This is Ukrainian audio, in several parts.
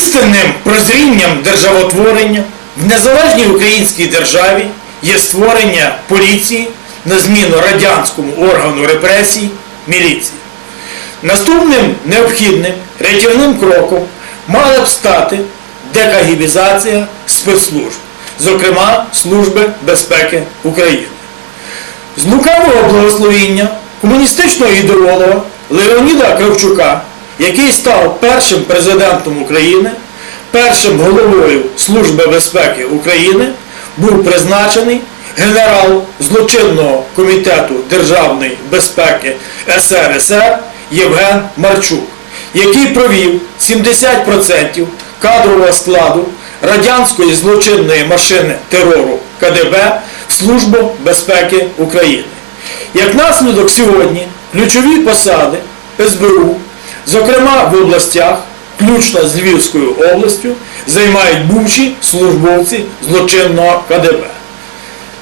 Істинним прозрінням державотворення в незалежній українській державі є створення поліції на зміну радянському органу репресій міліції. Наступним необхідним рятівним кроком мала б стати декагібізація спецслужб, зокрема Служби безпеки України. З лукавого благословіння комуністичного ідеолога Леоніда Кравчука, який став першим президентом України, першим головою Служби безпеки України, був призначений генерал злочинного комітету державної безпеки СРСР Євген Марчук, який провів 70% кадрового складу радянської злочинної машини терору КДБ в Службу безпеки України. Як наслідок сьогодні ключові посади СБУ, зокрема в областях, включно з Львівською областю, займають бувші службовці злочинного КДБ.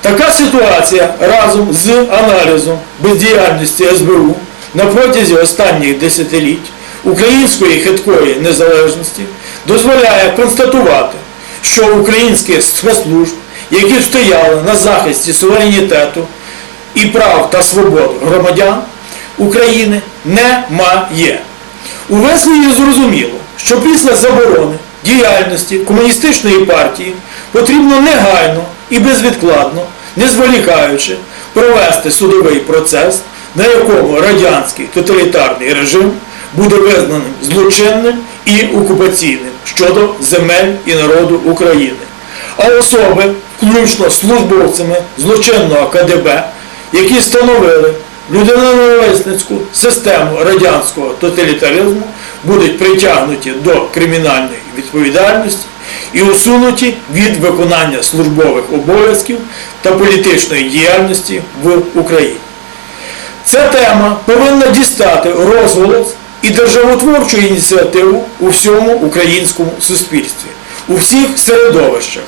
Така ситуація разом з аналізом бездіяльності СБУ на протязі останніх десятиліть української хиткої незалежності дозволяє констатувати, що українські спецслужб, які стояли на захисті суверенітету і прав та свобод громадян України, немає. У вислові зрозуміло, що після заборони діяльності комуністичної партії потрібно негайно і безвідкладно, не зволікаючи, провести судовий процес, на якому радянський тоталітарний режим буде визнаним злочинним і окупаційним щодо земель і народу України. А особи, включно з службовцями злочинного КДБ, які становили людиноненависницьку систему радянського тоталітаризму, будуть притягнуті до кримінальної відповідальності і усунуті від виконання службових обов'язків та політичної діяльності в Україні. Ця тема повинна дістати розголос і державотворчу ініціативу у всьому українському суспільстві, у всіх середовищах,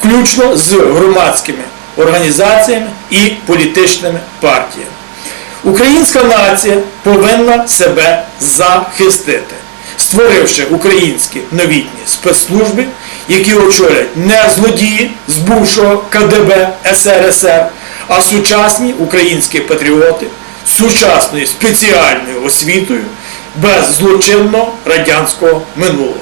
включно з громадськими організаціями і політичними партіями. Українська нація повинна себе захистити, створивши українські новітні спецслужби, які очолять не злодії з бувшого КДБ СРСР, а сучасні українські патріоти з сучасною спеціальною освітою без злочинного радянського минулого.